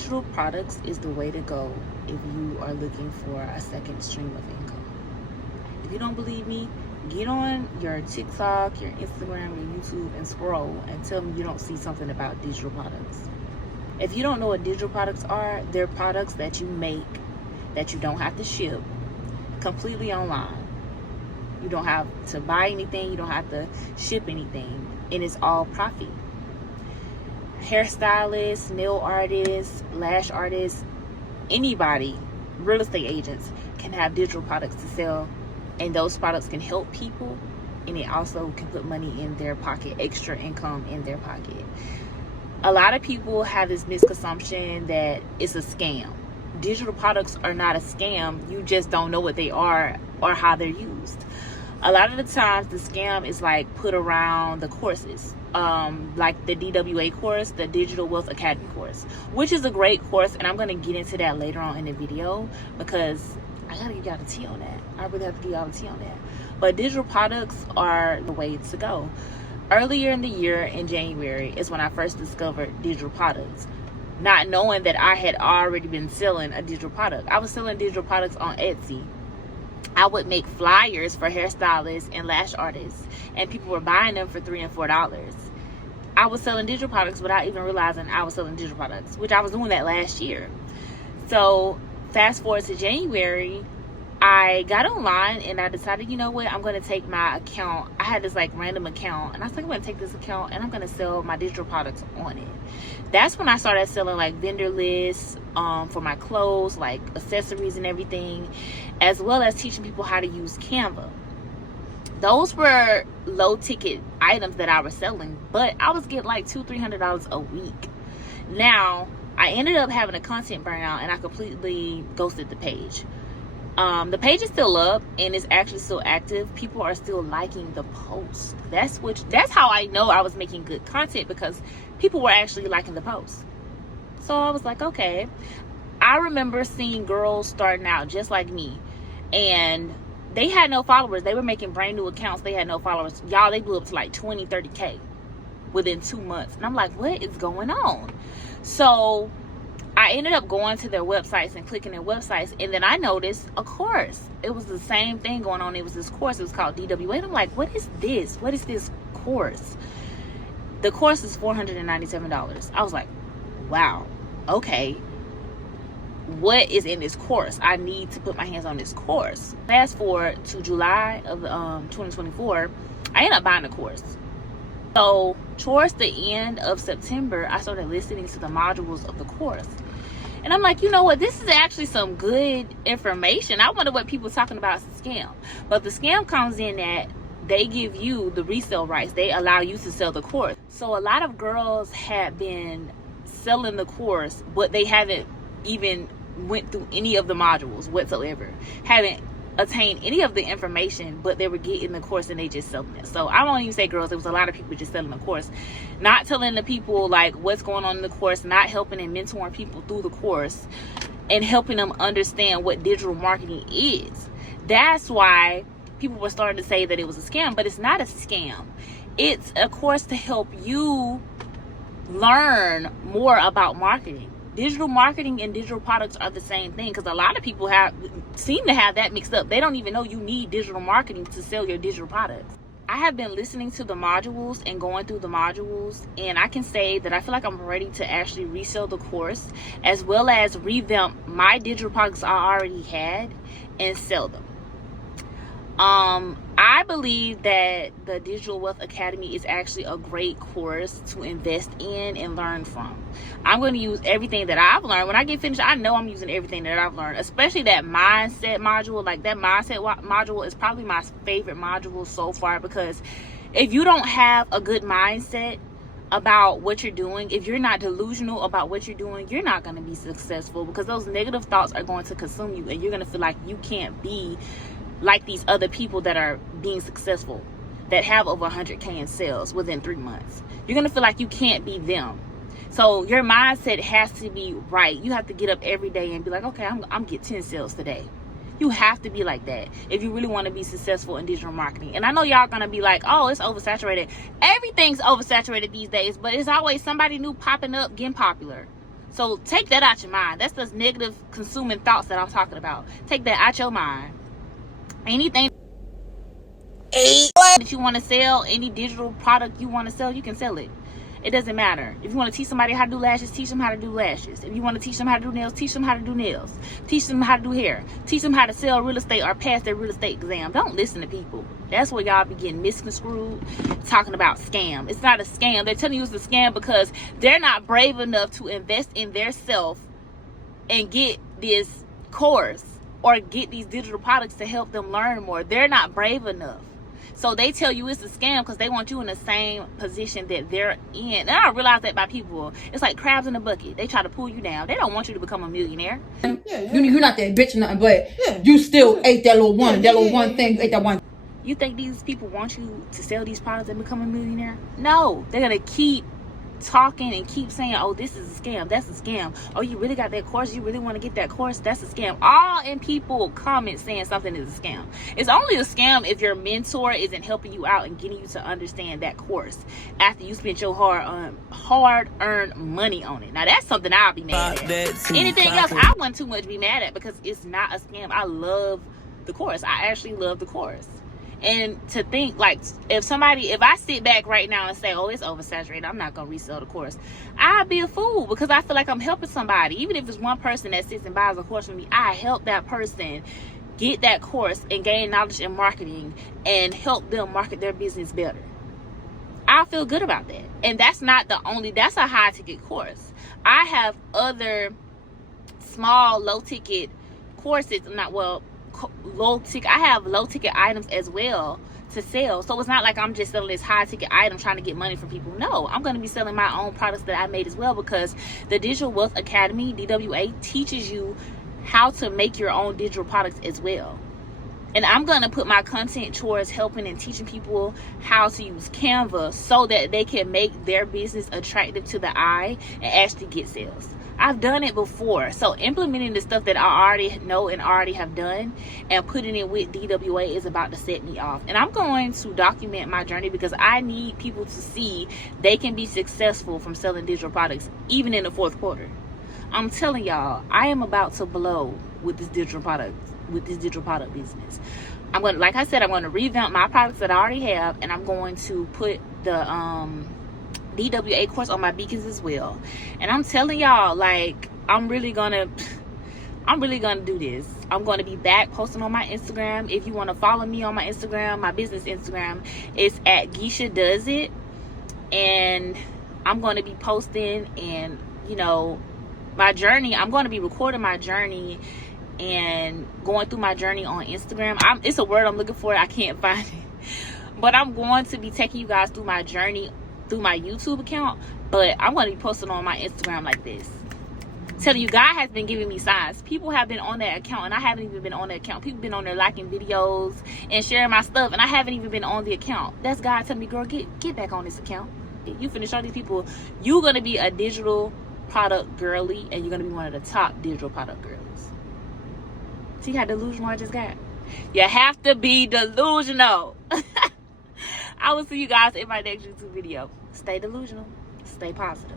Digital products is the way to go if you are looking for a second stream of income. If you don't believe me, get on your TikTok, your Instagram, your YouTube, and scroll and tell me you don't see something about digital products. If you don't know what digital products are, they're products that you make that you don't have to ship, completely online. You don't have to buy anything, you don't have to ship anything, and it's all profit. Hairstylists, nail artists, lash artists, anybody, real estate agents can have digital products to sell, and those products can help people, and it also can put money in their pocket, extra income in their pocket. A lot of people have this misconception that it's a scam. Digital products are not a scam, you just don't know what they are or how they're used. A lot of the times the scam is like put around the courses, like the DWA course, the Digital Wealth Academy course, which is a great course, and I'm going to get into that later on in the video because I got to give y'all the tea on that. I really have to give y'all the tea on that. But digital products are the way to go. Earlier in the year, in January, is when I first discovered digital products, not knowing that I had already been selling a digital product. I was selling digital products on Etsy. I would make flyers for hairstylists and lash artists, and people were buying them for $3 and $4. I was selling digital products without even realizing I was selling digital products, which I was doing that last year. So fast forward to January, I got online and I decided, you know what, I'm going to take my account. I had this like random account, and I was like, I'm going to take this account and I'm going to sell my digital products on it. That's when I started selling like vendor lists for my clothes, like accessories and everything, as well as teaching people how to use Canva. Those were low ticket items that I was selling, but I was getting like $200-$300 a week. Now, I ended up having a content burnout and I completely ghosted the page. The page is still up and it's actually still active. People are still liking the post. That's how I know I was making good content, because people were actually liking the post. So I was like, okay. I remember seeing girls starting out just like me, and they had no followers. They were making brand new accounts. They had no followers. Y'all, they blew up to like 20, 30K within 2 months. And I'm like, what is going on? So I ended up going to their websites and clicking their websites, and then I noticed a course. It was the same thing going on. It was this course. It was called DWA. And I'm like, what is this? What is this course? The course is $497. I was like, wow, okay. What is in this course? I need to put my hands on this course. Fast forward to July of 2024, I ended up buying the course. So towards the end of September, I started listening to the modules of the course. And I'm like, you know what? This is actually some good information. I wonder what people are talking about is a scam. But the scam comes in that they give you the resale rights. They allow you to sell the course. So a lot of girls have been selling the course, but they haven't even went through any of the modules whatsoever. Haven't attained any of the information, but they were getting the course and they just selling it. So I won't even say girls, there was a lot of people just selling the course, not telling the people like what's going on in the course, not helping and mentoring people through the course and helping them understand what digital marketing is. That's why people were starting to say that it was a scam, but it's not a scam. It's a course to help you learn more about marketing. Digital marketing and digital products are the same thing, because a lot of people seem to have that mixed up. They don't even know you need digital marketing to sell your digital products. I have been listening to the modules and going through the modules, and I can say that I feel like I'm ready to actually resell the course, as well as revamp my digital products I already had and sell them. I believe that the Digital Wealth Academy is actually a great course to invest in and learn from. I'm going to use everything that I've learned. When I get finished, I know I'm using everything that I've learned, especially that mindset module. Like that mindset module is probably my favorite module so far, because if you don't have a good mindset about what you're doing, if you're not delusional about what you're doing, you're not going to be successful, because those negative thoughts are going to consume you, and you're going to feel like you can't be like these other people that are being successful, that have over 100K in sales within 3 months. You're going to feel like you can't be them. So your mindset has to be right. You have to get up every day and be like, okay, I'm get 10 sales today. You have to be like that if you really want to be successful in digital marketing. And I know y'all going to be like, oh, it's oversaturated. Everything's oversaturated these days, but it's always somebody new popping up, getting popular. So take that out your mind. That's those negative consuming thoughts that I'm talking about. Take that out your mind. Anything that you want to sell, any digital product you want to sell, you can sell it. It doesn't matter. If you want to teach somebody how to do lashes, teach them how to do lashes. If you want to teach them how to do nails, teach them how to do nails. Teach them how to do hair. Teach them how to sell real estate or pass their real estate exam. Don't listen to people. That's where y'all be getting misconstrued, talking about scam. It's not a scam. They're telling you it's a scam because they're not brave enough to invest in their self and get this course or get these digital products to help them learn more. They're not brave enough. So they tell you it's a scam because they want you in the same position that they're in. And I realize that by people, it's like crabs in a bucket. They try to pull you down. They don't want you to become a millionaire. You're not that bitch or nothing, but you still ate that little one. That little one thing, ate that one. You think these people want you to sell these products and become a millionaire? No. They're going to keep talking and keep saying, oh, this is a scam, that's a scam, oh, you really got that course, you really want to get that course, that's a scam. All in people comments saying something is a scam. It's only a scam if your mentor isn't helping you out and getting you to understand that course after you spent your hard-earned money on it. Now that's something I'll be mad at. Anything else I wouldn't too much be mad at because it's not a scam. I love the course. I actually love the course. And to think, like, if I sit back right now and say, oh, it's oversaturated, I'm not going to resell the course, I'd be a fool because I feel like I'm helping somebody. Even if it's one person that sits and buys a course from me, I help that person get that course and gain knowledge in marketing and help them market their business better. I feel good about that. And that's a high ticket course. I have other small, low ticket courses, I have low ticket items as well to sell. So it's not like I'm just selling this high ticket item trying to get money from people. No, I'm going to be selling my own products that I made as well because the Digital Wealth Academy, DWA, teaches you how to make your own digital products as well. And I'm going to put my content towards helping and teaching people how to use Canva so that they can make their business attractive to the eye and actually get sales. I've done it before. So implementing the stuff that I already know and already have done and putting it with DWA is about to set me off. And I'm going to document my journey because I need people to see they can be successful from selling digital products even in the fourth quarter. I'm telling y'all, I am about to blow with this digital product business. I'm going to, like I said, I'm going to revamp my products that I already have, and I'm going to put the DWA course on my beacons as well. And I'm telling y'all, like, I'm really gonna do this. I'm going to be back posting on my Instagram. If you want to follow me on my Instagram, my business Instagram, it's at Geisha Does It. And I'm going to be posting and, my journey. I'm going to be recording my journey and going through my journey on Instagram. It's a word I'm looking for. I can't find it. But I'm going to be taking you guys through my journey through my YouTube account. But I'm going to be posting on my Instagram like this. Telling you, God has been giving me signs. People have been on that account and I haven't even been on that account. People been on there liking videos and sharing my stuff and I haven't even been on the account. That's God telling me, girl, get back on this account. You finish all these people. You're going to be a digital product girly and you're going to be one of the top digital product girlies. See how delusional I just got? You have to be delusional. I will see you guys in my next YouTube video. Stay delusional. Stay positive.